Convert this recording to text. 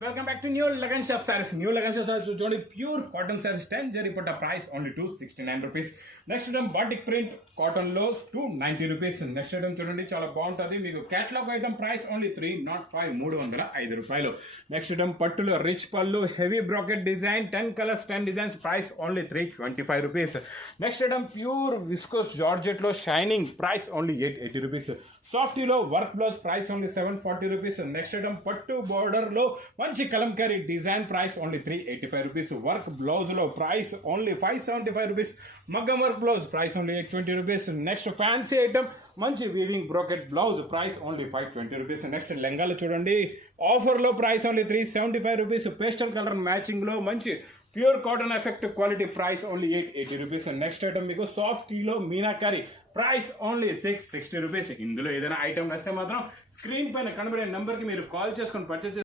Welcome back to New Lagansha sarees. New Lagansha sarees చూడండి pure cotton sarees 10 zari పట్ట price only 269 rupees. Next item batik print cotton లో 290 rupees. Next item చూడండి చాలా బాగుంటుంది మీకు catalogue item price only 305 305 రూపాయలు. Next item పట్టులో rich పళ్ళు heavy bracket design 10 colours 10 designs price only 325 rupees. Next item pure viscose georgette లో shining price only 880 rupees. సాఫ్టీలో work blouse price only 740 rupees. Next item పట్టు border లో మంచి kalamkari design price only 385 rupees. Work blouse లో price only 575 rupees. మగ్గం work blouse price only 820 rupees. Next fancy item మంచి weaving brocade blouse price only 520 rupees. Next లెంగాలు చూడండి offer లో price only 375 rupees. Pastel colour matching లో మంచి pure cotton effect quality price only 880 rupees. Next item మీకు soft టీలో meenakari price only 660 rupees. ఇందులో ఏదైనా ఐటమ్ నచ్చితే మాత్రం స్క్రీన్ పైన కనబడే నెంబర్కి మీరు కాల్ చేసుకొని పర్చేస్